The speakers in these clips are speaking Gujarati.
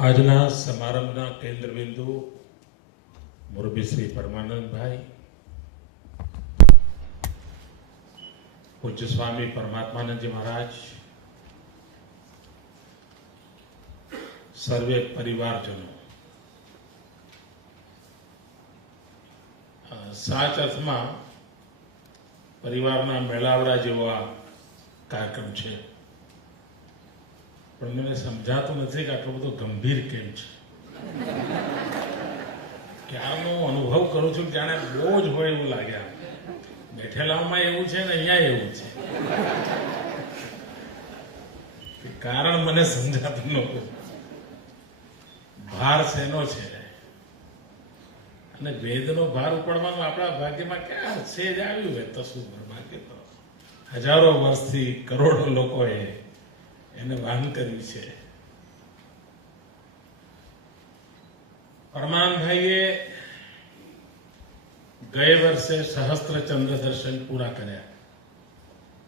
આજના સમારંભના કેન્દ્રબિંદુ મુરબી શ્રી પરમાનંદભાઈ, પૂજ્ય સ્વામી પરમાત્માનંદજી મહારાજ, સર્વે પરિવારજનો, સાચ અર્થમાં પરિવારના મેળાવડા જેવો આ કાર્યક્રમ છે. પણ મને સમજાતું નથી કે આટલો બધો ગંભીર કેમ છે. ક્યારનો અનુભવ કરું છું, જાણે બહુ જ હોય એવું લાગે. બેઠેલામાં એવું છે ને અહીંયા એવું છે. કારણ મને સમજાતું નહોતું. ભાર શેનો છે અને વેદનો ભાર ઉપાડવાનું આપણા ભાગ્યમાં ક્યાં છે જ આવ્યું હોય તો શું, બાકી તો હજારો વર્ષથી કરોડો લોકોએ એને વહન કર્યું છે. પરમાનંદભાઈએ ગયે વર્ષે સહસ્ત્ર ચંદ્ર દર્શન પૂરા કર્યા,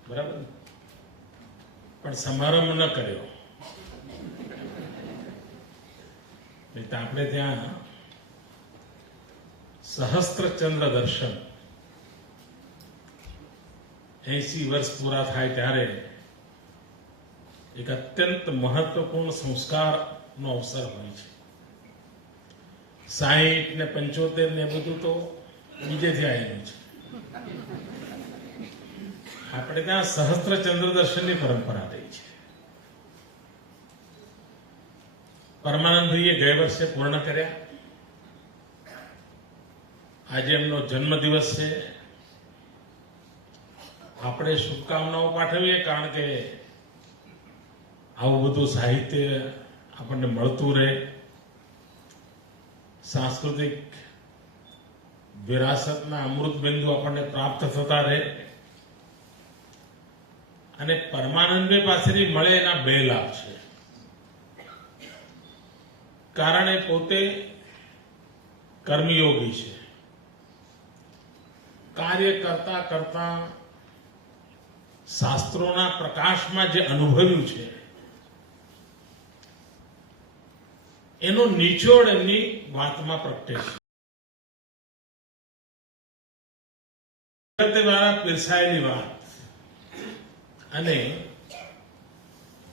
બરાબર, પણ સમારંભ ન કર્યો. આપણે ત્યાં સહસ્ત્ર ચંદ્ર દર્શન 80 વર્ષ પૂરા થાય ત્યારે એક અત્યંત મહત્વપૂર્ણ સંસ્કારનો અવસર હોય છે. 60 ને 75 ને બધું તો બીજેથી આવેલું છે. આપણે ત્યાં સહસ્ત્ર ચંદ્ર દર્શનની પરંપરા રહી છે. પરમાનંદભાઈએ ગયા વર્ષે પૂર્ણ કર્યા. આજે એમનો જન્મદિવસ છે. આપણે શુભકામનાઓ પાઠવીએ, કારણ કે આવું બધું સાહિત્ય આપણને મળતું રહે, સાંસ્કૃતિક વિરાસતના અમૃત બિંદુ આપણને પ્રાપ્ત થતા રહે. અને પરમાનંદભાઈ પાસેથી મળે એના બે લાભ છે. કારણ એ પોતે કર્મયોગી છે. કાર્ય કરતા કરતા શાસ્ત્રોના પ્રકાશમાં જે અનુભવ્યું છે એનો નિચોડ એમની વાતમાં પ્રગટે છે. દ્વારા પીરસાયેલી વાત અને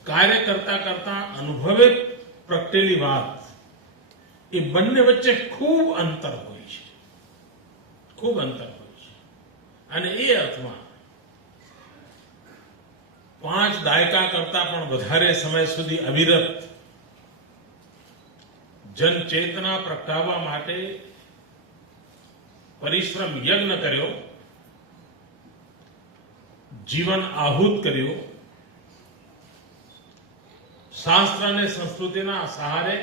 કાર્ય કરતા કરતા અનુભવે પ્રગટેલી વાત, એ બંને વચ્ચે ખૂબ અંતર હોય છે, ખૂબ અંતર હોય છે. અને એ અર્થમાં 5 દાયકા કરતા પણ વધારે સમય સુધી અવિરત જનચેતના પ્રગટાવવા માટે પરિશ્રમ યજ્ઞ કર્યો, જીવન આહુત કર્યું. શાસ્ત્ર અને સંસ્કૃતિના સહારે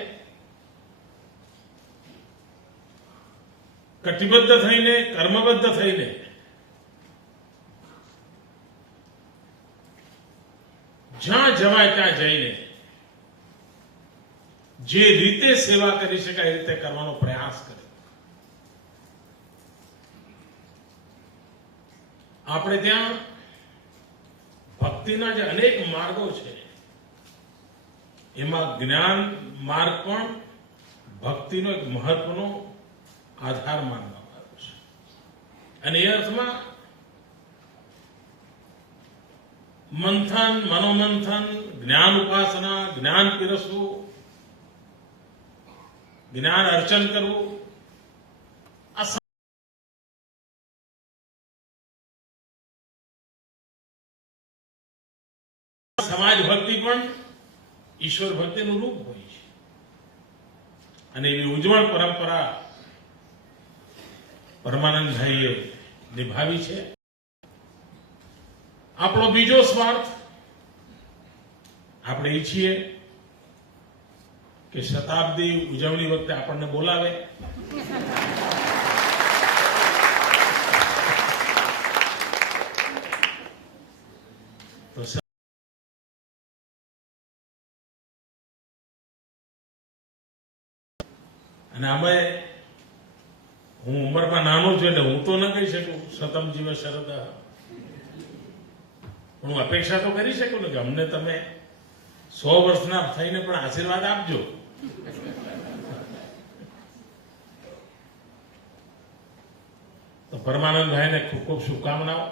કટિબદ્ધ થઈને, કર્મબદ્ધ થઈને જ્યાં જવાય ત્યાં જઈને જે રીતે સેવા કરી શકાય એ રીતે કરવાનો પ્રયાસ કરે. આપણે ત્યાં ભક્તિના જે અનેક માર્ગો છે એમાં જ્ઞાન માર્ગ પણ ભક્તિનો એક મહત્વનો આધાર માનવામાં આવ્યો છે. અને એ અર્થમાં મંથન, મનોમંથન, જ્ઞાન ઉપાસના, જ્ઞાન પીરસવું, જ્ઞાન અર્ચન કરવું, આ સમાજ ભક્તિ પણ ઈશ્વર ભક્તિનું રૂપ હોય છે. અને એવી ઉજ્જવળ પરંપરા પરમાનંદભાઈએ નિભાવી છે. આપણો બીજો સ્વાર્થ, આપણે ઈચ્છીએ કે શતાબ્દી ઉજવણી વખતે આપણને બોલાવે. તો અને અમે, હું ઉંમરમાં નાનો છું એટલે હું તો ન કહી શકું શતમ જીવ શરદ, હું અપેક્ષા તો કરી શકું ને કે અમને તમે 100 વર્ષના થઈને પણ આશીર્વાદ આપજો. તો પરમાનંદભાઈને ખૂબ ખૂબ શુભકામનાઓ.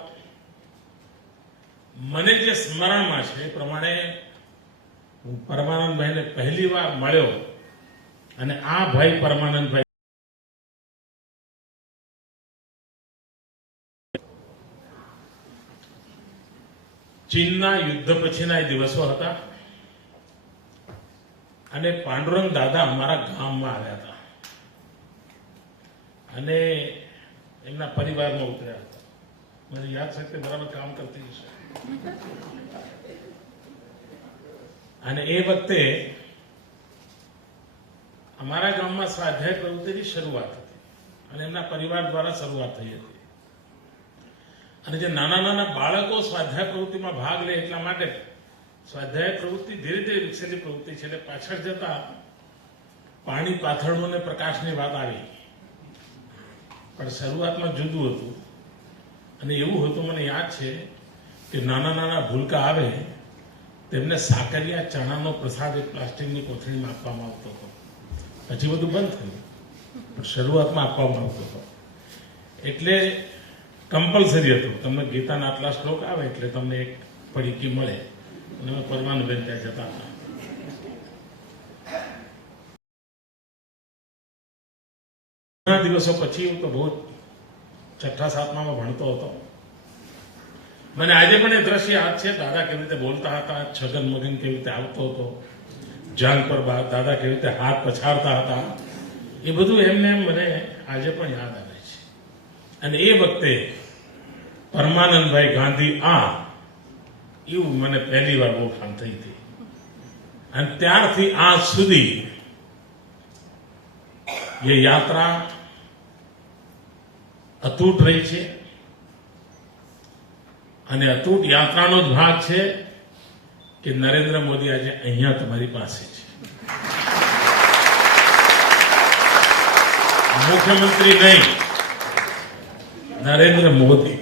મને જે સ્મરણમાં છે એ પ્રમાણે હું પરમાનંદભાઈને પહેલી વાર મળ્યો અને આ ભાઈ પરમાનંદભાઈ ચીનના યુદ્ધ પછીના એ દિવસો હતા અને પાંડુરંગ દાદા અમારા ગામમાં આવ્યા હતા અને એમના પરિવારમાં ઉતર્યા હતા. મને યાદ છે કે બરાબર કામ કરતી હશે. અને એ વખતે અમારા ગામમાં સ્વાધ્યાય પ્રવૃત્તિની શરૂઆત હતી અને એમના પરિવાર દ્વારા શરૂઆત થઈ હતી. અને જે નાના નાના બાળકો સ્વાધ્યાય પ્રવૃત્તિમાં ભાગ લે એટલા માટે સ્વાધ્યાય પ્રવૃત્તિ ધીરે ધીરે વિકસેલી પ્રવૃત્તિ છે. એટલે પાછળ જતા પાણી પાથરણું અને પ્રકાશની વાત આવી, પણ શરૂઆતમાં જુદું હતું. અને એવું હતું, મને યાદ છે કે નાના નાના ભૂલકા આવે તેમને સાકરિયા ચણાનો પ્રસાદ એક પ્લાસ્ટિકની કોથળીમાં આપવામાં આવતો હતો. પછી બધું બંધ થયું, પણ શરૂઆતમાં આપવામાં આવતો હતો. એટલે કમ્પલસરી હતું. તમને ગીતાના આટલા શ્લોક આવે એટલે તમને એક પડીકી મળે. અને અમે પરમાનંદબેન ત્યાં જતા હતા. ઘણા દિવસો પછી હું તો બહુ છઠ્ઠા સાતમામાં ભણતો હતો. મને આજે પણ એ દ્રશ્ય યાદ છે. દાદા કેવી રીતે બોલતા હતા, છગન મગન કેવી રીતે આવતો હતો, જાંગ પર દાદા કેવી રીતે હાથ પછાડતા હતા, એ બધું એમને એમ મને આજે પણ યાદ આવે છે. અને એ વખતે પરમાનંદભાઈ ગાંધી એવું મને પહેલી વાર ઓળખાણ થઈ હતી. અને ત્યારથી આજ સુધી એ યાત્રા અતૂટ રહી છે. અને અતૂટ યાત્રાનો જ ભાગ છે કે નરેન્દ્ર મોદી આજે અહીંયા તમારી પાસે છે. મુખ્યમંત્રી નહીં, નરેન્દ્ર મોદી.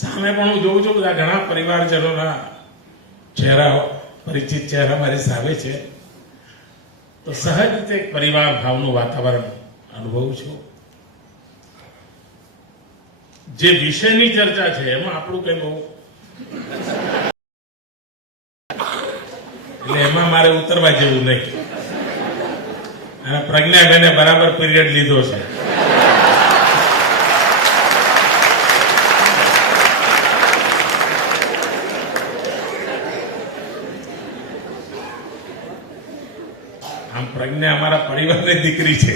સામે પણ હું જોઉં છું બધા ઘણા પરિવારજનોના ચહેરા, પરિચિત ચહેરા મારી સામે છે. તો સહજ રીતે એક પરિવાર ભાવનું વાતાવરણ અનુભવું છું. જે વિષયની ચર્ચા છે એમાં આપણું કઈ બહુ એટલે એમાં મારે ઉતરવા જેવું નહીં. અને પ્રજ્ઞાબેને બરાબર પીરિયડ લીધો છે. આમ પ્રજ્ઞા અમારા પરિવારની દીકરી છે.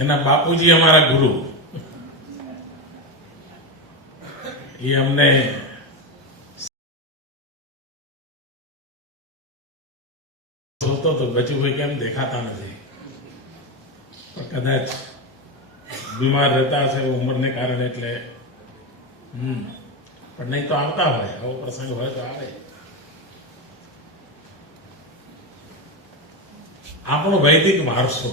એના બાપુજી અમારા ગુરુ. એ અમને જોતો તો બચુભાઈ કેમ દેખાતા નથી, પણ કદાચ બીમાર રહેતા હશે ઉંમરને કારણે. એટલે પણ નહીં તો આવતા હોય, આવો પ્રસંગ હોય તો આવે. આપણો વૈદિક વારસો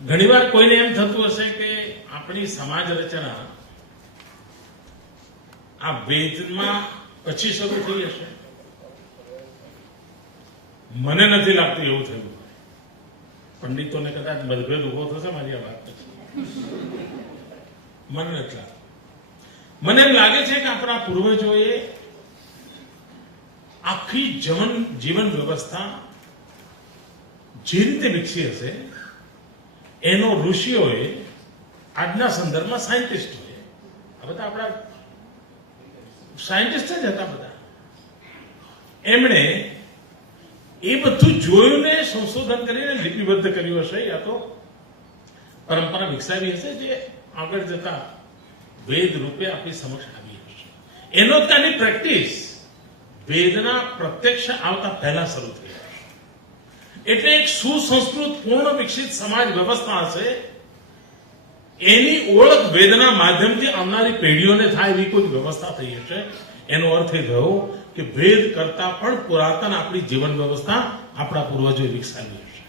ઘણીવાર કોઈને એમ થતું હશે કે આપણી સમાજ રચના આ વેદમાં પછી શરૂ થઈ હશે. મને નથી લાગતું એવું થયું. પંડિતોને કદાચ મતભેદ ઉભો થશે મારી આ વાત પછી. મને નથી લાગતું. મને એમ લાગે છે કે આપણા પૂર્વજોએ આખી જીવન વ્યવસ્થા જે રીતે વિકસી હશે એનો ઋષિઓએ, આજના સંદર્ભમાં સાયન્ટિસ્ટોએ, આ બધા આપણા સાયન્ટિસ્ટ જ હતા બધા, એમણે એ બધું જોયું ને સંશોધન કરીને લિપિબદ્ધ કર્યું હશે, યા તો પરંપરા વિકસાવી હશે જે આગળ જતા વેદ રૂપે આપણી સમક્ષ આવી હશે. એનો ત્યાંની પ્રેક્ટિસ વેદના પ્રત્યક્ષ આવતા પહેલા શરૂ થઈ. એટલે એક સુસંસ્કૃત પૂર્ણ વિકસિત સમાજ વ્યવસ્થા હશે. એની ઓળખ વેદના માધ્યમથી આવનારી પેઢીઓને થાય એવી કોઈ વ્યવસ્થા થઈ હશે. એનો અર્થ એ થયો કે વેદ કરતા પણ પુરાતન આપણી જીવન વ્યવસ્થા આપણા પૂર્વજોએ વિકસાવી હશે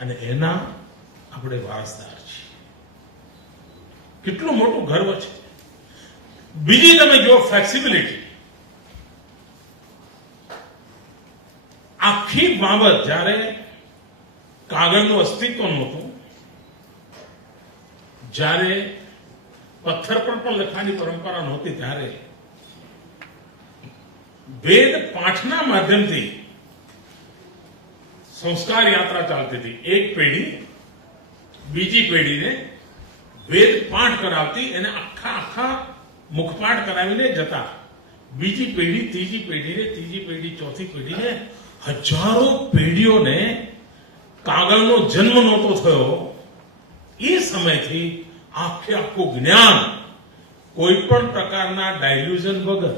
અને એના આપણે વારસદાર છીએ. કેટલું મોટું ગર્વ છે. બીજી તમે જો ફ્લેક્સિબિલિટી, આખી બાબત જ્યારે કાગળનું અસ્તિત્વ નહોતું, જ્યારે પથ્થર પર પણ લખવાની પરંપરા નહોતી, ત્યારે વેદ પાઠના માધ્યમથી સંસ્કાર યાત્રા ચાલતી હતી. એક પેઢી બીજી પેઢીને વેદ પાઠ કરાવતી, એને આખા મુખપાઠ કરાવીને જતા. બીજી પેઢી ત્રીજી પેઢીને, ત્રીજી પેઢી ચોથી પેઢીને, હજારો પેઢીઓને કાગળનો જન્મ નહોતો થયો. એ સમયથી આખું જ્ઞાન કોઈ પણ પ્રકારના ડાયલ્યુઝન વગર,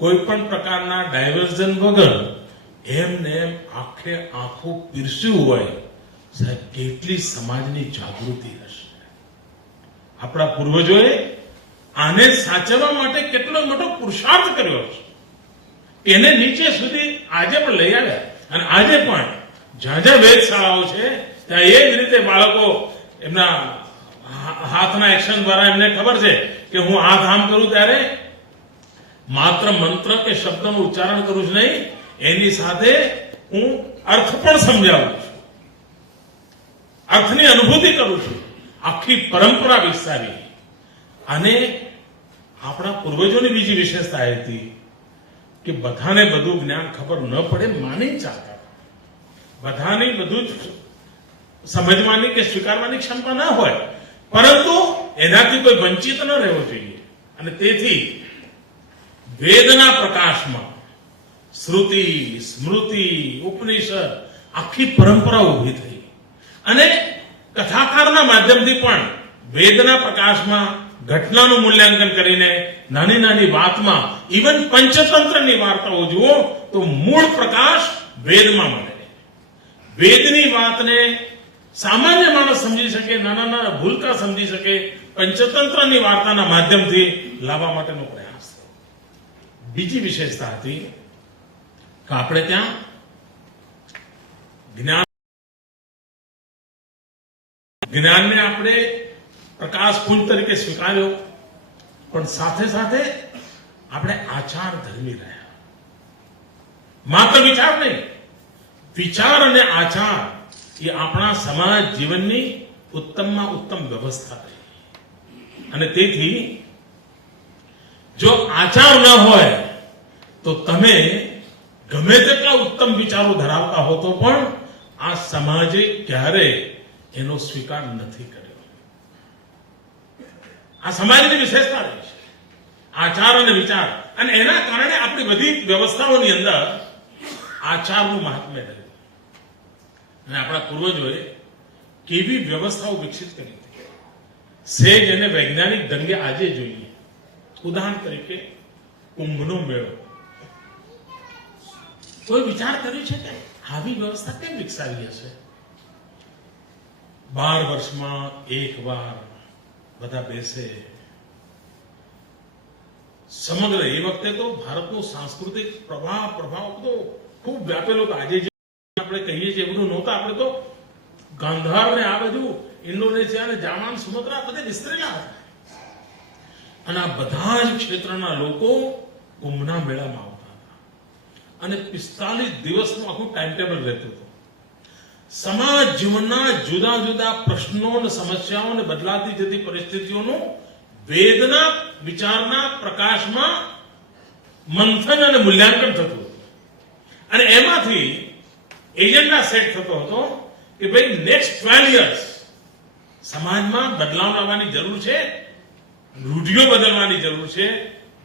કોઈ પણ પ્રકારના ડાયવર્ઝન વગર એમને એમ આખું પીરસ્યું હોય. સાહેબ, કેટલી સમાજની જાગૃતિ હશે. આપણા પૂર્વજોએ આને સાચવવા માટે કેટલો મોટો પુરુષાર્થ કર્યો છે. એને નીચે સુધી આજે પણ લઈ આવ્યા. અને આજે પણ જ્યાં જ્યાં વેધશાળાઓ છે ત્યાં એ જ રીતે બાળકો એમના હાથના એક્શન દ્વારા એમને ખબર છે કે હું હાથ આમ કરું ત્યારે માત્ર મંત્ર કે શબ્દનું ઉચ્ચારણ કરું છું નહીં, એની સાથે હું અર્થ પણ સમજાવું છું, અર્થની અનુભૂતિ કરું છું. આખી પરંપરા વિકસાવી. અને આપણા પૂર્વજોની બીજી વિશેષતા એ હતી કે બધાને બધું જ્ઞાન ખબર ન પડે માની ચાલતા. બધાને બધું જ સમજવાની કે સ્વીકારવાની ક્ષમતા ના હોય, પરંતુ એનાથી કોઈ વંચિત ન રહેવો જોઈએ. અને તેથી વેદના પ્રકાશમાં શ્રુતિ, સ્મૃતિ, ઉપનિષદ આખી પરંપરા ઉભી થઈ. અને કથાકારના માધ્યમથી પણ વેદના પ્રકાશમાં ઘટનાનું મૂલ્યાંકન કરીને નાની નાની વાતમાં, ઇવન પંચતંત્રની વાર્તાઓ જુઓ તો મૂળ પ્રકાશ વેદમાં મળે. વેદની વાતને સામાન્ય માણસ સમજી શકે, નાના નાના ભૂલકા સમજી શકે, પંચતંત્રની વાર્તાના માધ્યમથી લાવવા માટેનો પ્રયાસ. બીજી વિશેષતા હતી કે આપણે ત્યાં જ્ઞાનને આપણે પ્રકાશપુંજ તરીકે સ્વીકાર્યો, પણ સાથે સાથે આપણે આચાર ધર્મી રહ્યા. માત્ર વિચાર નહીં, વિચાર અને આચાર એ આપણા સમાજ જીવનની ઉત્તમમાં ઉત્તમ વ્યવસ્થા રહી. અને તેથી જો આચાર ન હોય તો તમે ગમે તેટલા ઉત્તમ વિચારો ધરાવતા હો તો પણ આ સમાજે ક્યારેય એનો સ્વીકાર નથી કર્યો. આ સમાજની વિશેષતા રહી છે, આચાર અને વિચાર. અને એના કારણે આપણી બધી વ્યવસ્થાઓની અંદર આચારનું મહાત્મ્ય રહ્યું. અને આપણા પૂર્વજોએ કેવી વ્યવસ્થાઓ વિકસિત કરી હતી, સેજ એને વૈજ્ઞાનિક ઢંગે આજે જોઈએ. ઉદાહરણ તરીકે કુંભનો મેળો. કોઈ વિચાર કર્યો છે કે આવી વ્યવસ્થા કેમ વિકસાવી હશે? 12 વર્ષમાં એક વાર બધા બેસે. સમગ્ર એ વખતે તો ભારતનો સાંસ્કૃતિક પ્રભાવ તો ખૂબ વ્યાપેલો હતો. આજે જે આપણે કહીએ છીએ બધું નહોતા. આપણે તો ગાંધાર ને આ બાજુ ઇન્ડોનેશિયા અને જાવાન, સુમત્રા બધે વિસ્તરેલા હતા. અને આ બધા જ ક્ષેત્રના લોકો કુંભના મેળામાં આવતા હતા. અને 45 દિવસનું આખું ટાઈમ ટેબલ રહેતું હતું. સમાજ જીવનના જુદા જુદા પ્રશ્નો અને સમસ્યાઓ અને બદલાતી જતી પરિસ્થિતિઓનું વેદના વિચારના પ્રકાશમાં મંથન અને મૂલ્યાંકન થતું હતું. અને એમાંથી એજન્ડા સેટ થતો હતો કે ભાઈ નેક્સ્ટ 12 years સમાજમાં બદલાવ લાવવાની જરૂર છે, રૂઢિઓ બદલવાની જરૂર છે,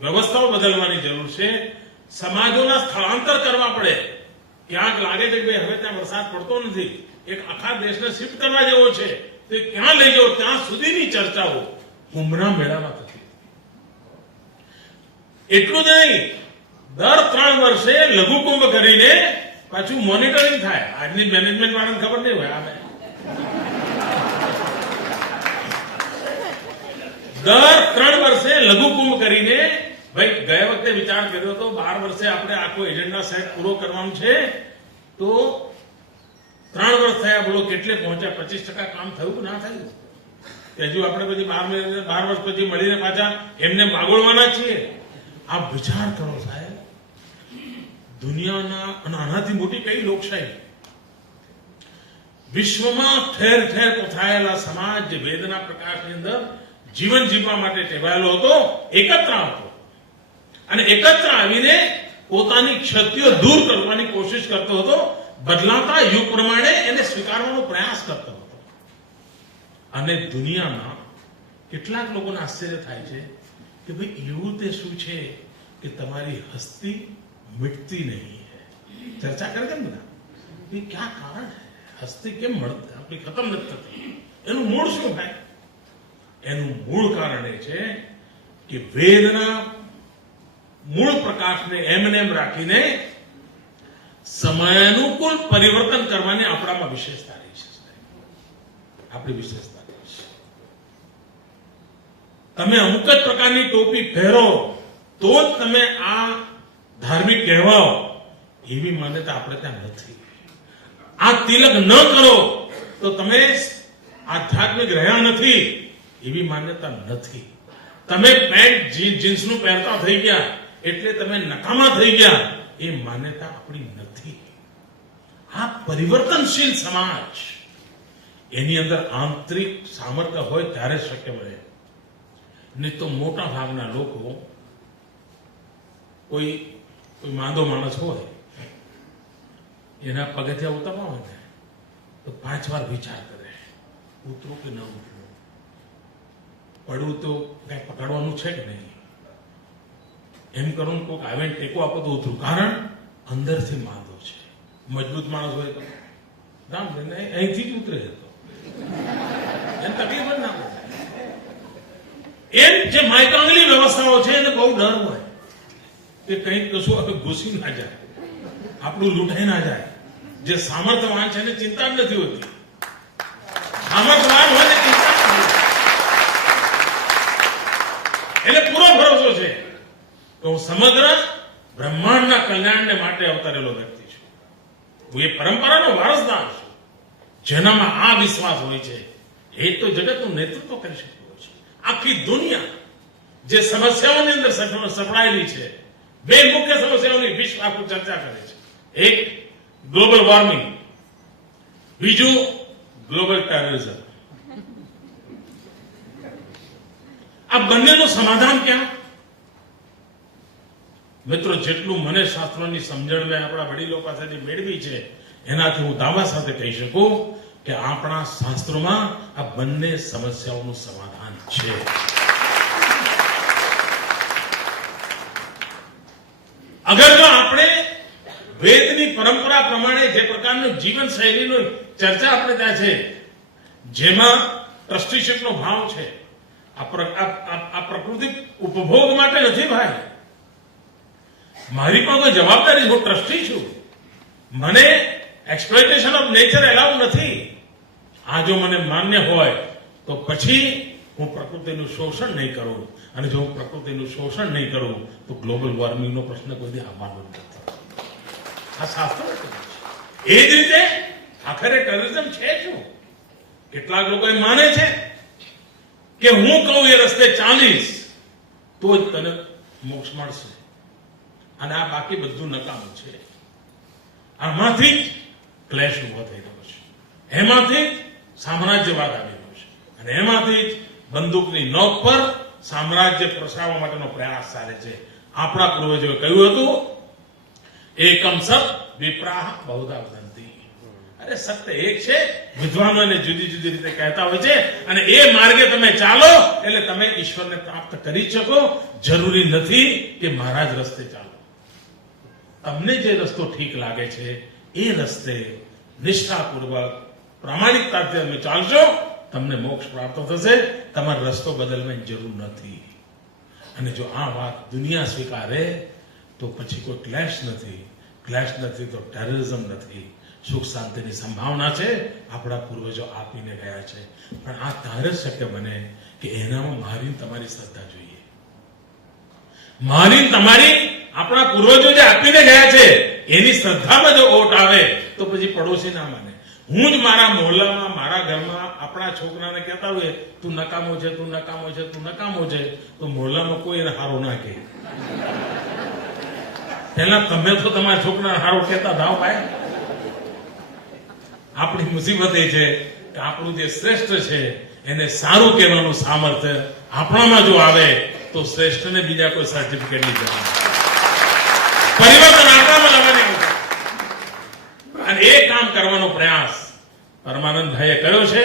વ્યવસ્થાઓ બદલવાની જરૂર છે, સમાજોના સ્થળાંતર કરવા પડે. ક્યાંક લાગે છે કે ભાઈ હવે ત્યાં વરસાદ પડતો નથી, એક આખા દેશને શિફ્ટ કરવા જેવો છે, તો ક્યાં લઈ જાઓ, ત્યાં સુધીની ચર્ચાઓ કુંભના મેળામાં થતી. એટલું જ નહીં, દર 3 વર્ષે લઘુ કુંભ કરીને પાછું મોનિટરિંગ થાય. આજની મેનેજમેન્ટ વાળાને ખબર નહીં હોય. દર 3 વર્ષે લઘુ કુંભ કરીને, ભાઈ ગયા વખતે વિચાર કર્યો તો 12 વર્ષે આપણે આખો એજન્ડા સેટ પૂરો કરવાનું છે, તો 3 વર્ષ થયા, બોલો કેટલે પહોંચ્યા? 25% કામ થયું કે ના થયું? કે હજુ આપણે પછી 12 વર્ષ પછી મળીને પાછા એમને માગોળવાના છીએ? આપ વિચાર કરો સાહેબ, દુનિયાના અને આનાથી મોટી કઈ લોકશાહી? વિશ્વમાં ઠેર ઠેર પથરાયેલા સમાજ જે વેદના પ્રકાશની અંદર જીવન જીવવા માટે ટેવાયેલો હતો, એકત્ર આવતો અને એકત્ર આવીને પોતાની ક્ષતિઓ દૂર કરવાની કોશિશ કરતો હતો, બદલાતા યુગ પ્રમાણે એને સ્વીકારવાનો પ્રયાસ કરતો હતો. અને દુનિયામાં કેટલાક લોકોને આશ્ચર્ય થાય છે કે ભાઈ એવું તે શું છે કે તમારી હસ્તી મિટતી નહીં? ચર્ચા કરે કેમ બધા? ભાઈ ક્યાં કારણ હૈ? હસ્તી કેમ મળતી આપણી ખતમ નથી થતી? એનું મૂળ શું થાય? એનું મૂળ કારણ એ છે કે વેદના મૂળ પ્રકાશને એમને એમ રાખીને સમયાનુકૂળ પરિવર્તન કરવાની આપણામાં વિશેષતા રહી છે. આપણી વિશેષતા રહી છે. તમે અમુક જ પ્રકારની ટોપી પહેરો તો જ તમે આ ધાર્મિક કહેવાઓ, એવી માન્યતા આપણે ત્યાં નથી. આ તિલક ન કરો તો તમે આધ્યાત્મિક રહ્યા નથી, એવી માન્યતા નથી. તમે પેન્ટ જીન્સનું પહેરતા થઈ ગયા એટલે તમે નકામા થઈ ગયા, એ માન્યતા આપણી નથી. આ પરિવર્તનશીલ સમાજ, એની અંદર આંતરિક સામર્થ્ય હોય ત્યારે શક્ય બને. નહીં તો મોટા ભાગના લોકો, કોઈ માંદો માણસ હોય એના પગથિયા ઉતરવા હોય ને તો 5 વાર વિચાર કરે, ઉતરું કે ન ઉતરું, પડવું તો કઈ પકડવાનું છે કે નહીં, એમ કરું કોઈક આવે ટેકો આપો તો ઉતરું. કારણ અંદરથી માંદો છે. મજબૂત માણસ હોય તો રામ અહીંથી જ ઉતરે તો એને તકલીફ જ ના પડે. એમ જે માયકાંગલી વ્યવસ્થાઓ છે એને બહુ ડર હોય કે કંઈક કશું હવે ઘૂસી ના જાય, આપણું લૂંટાઈ ના જાય. જે સામર્થ્યવાન છે એને ચિંતા જ નથી હોતી. સામર્થ્યવાન હોય ને ચિંતા એટલે પૂરો ભરોસો છે કે હું સમગ્ર બ્રહ્માંડના કલ્યાણને માટે અવતરેલો વ્યક્તિ છું. હું એ પરંપરાનો વારસદાર છું. જેનામાં આ વિશ્વાસ હોય છે એ તો જગતનું નેતૃત્વ કરી શકતો છે. આખી દુનિયા જે સમસ્યાઓની અંદર સપડાયેલી છે, 2 મુખ્ય સમસ્યાઓની વિશ્વ આખું ચર્ચા કરે છે. એક ગ્લોબલ વોર્મિંગ, બીજું ગ્લોબલ ટેરરિઝમ. આ બંનેનું સમાધાન ક્યાં? મિત્રો, જેટલું મને શાસ્ત્રોની સમજણ મેં આપણા વડીલો પાસેથી મેળવી છે એનાથી હું દાવા સાથે કહી શકું કે આપણા શાસ્ત્રોમાં આ બંને સમસ્યાઓનું સમાધાન છે. અગર જો આપણે વેદની પરંપરા પ્રમાણે જે પ્રકારનું જીવન શૈલીની ચર્ચા આપણે ત્યાં છે, જેમાં ટ્રસ્ટીશીપનો ભાવ છે, આ પ્રકૃતિ ઉપભોગ માટે નથી ભાઈ. મારી પણ કોઈ જવાબદારી, હું ટ્રસ્ટી છું. મને એક્સપ્લોઇટેશન ઓફ નેચર એલાઉ નથી. આ જો મને માન્ય હોય તો પછી હું પ્રકૃતિનું શોષણ નહીં કરું, અને જો હું પ્રકૃતિનું શોષણ નહીં કરું તો ગ્લોબલ વોર્મિંગનો પ્રશ્ન કોઈ દી આવવાનો નથી. આ શાસ્ત્રો છે. એ જ રીતે આખરે ટેરરિઝમ છે શું? કેટલાક લોકો એ માને છે કે હું કહું એ રસ્તે ચાલીશ તો જ તને મોક્ષ મળશે, અને આ બાકી બધું નકામું છે. આમાંથી જ ક્લેશ ઉભો થઈ રહ્યો છે, એમાંથી જ સામ્રાજ્યવાદ આવી રહ્યો છે, અને એમાંથી જ બંદૂકની નોક પર સામ્રાજ્ય પ્રસારવા માટેનો પ્રયાસ ચાલે છે. આપણા પૂર્વજોએ કહ્યું હતું, એકમ સત વિપ્રાહ બહુધા વદંતી. અરે સત્ય એક છે, વિદ્વાનોને જુદી જુદી રીતે કહેતા હોય છે, અને એ માર્ગે તમે ચાલો એટલે તમે ઈશ્વરને પ્રાપ્ત કરી શકો. જરૂરી નથી કે મારા જ રસ્તે ચાલો. તમને જે રસ્તો ઠીક લાગે છે એ રસ્તે નિષ્ઠાપૂર્વક પ્રામાણિકતાથી તમે ચાલશો, તમને મોક્ષ પ્રાપ્ત થશે. તમારે રસ્તો બદલવાની જરૂર નથી. અને જો આ વાત દુનિયા સ્વીકારે તો પછી કોઈ ક્લેશ નથી. ક્લેશ નથી તો ટેરરિઝમ નથી. સુખ શાંતિની સંભાવના છે. આપણા પૂર્વજો આપીને ગયા છે, પણ આ ત્યારે જ શક્ય બને કે એનામાં મારી તમારી શ્રદ્ધા જોઈએ. મારી તમારી આપણા પૂર્વજો જે આપીને ગયા છે એની શ્રદ્ધામાં જો ઓટ આવે તો પછી પડોશી ના માને. હું જ મારા મોહલ્લામાં, મારા ઘરમાં આપણા છોકરાને કહેતા હોય તું નકામો છે, તું નકામો છે, તું નકામો છે, તો મોહલ્લામાં કોઈ એને હારો ના કહે. પહેલા તમે તો તમારા છોકરાને હારો કહેતા થાવ ભાઈ. આપણી મુસીબત એ છે કે આપણું જે શ્રેષ્ઠ છે એને સારું કહેવાનું સામર્થ્ય આપણામાં જો આવે તો શ્રેષ્ઠને બીજા કોઈ સર્ટિફિકેટ નહીં જવાનું. પરિવર્તન આપણામાં લાવવાની આવશે. અને એ કામ કરવાનો પ્રયાસ પરમાનંદભાઈએ કર્યો છે.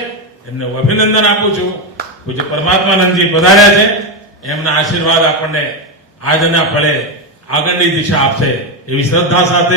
એમને હું અભિનંદન આપું છું. પૂજ્ય પરમાત્માનંદજી પધાર્યા છે. એમના આશીર્વાદ આપણને આજના ફળે આગળની દિશા આપશે એવી શ્રદ્ધા સાથે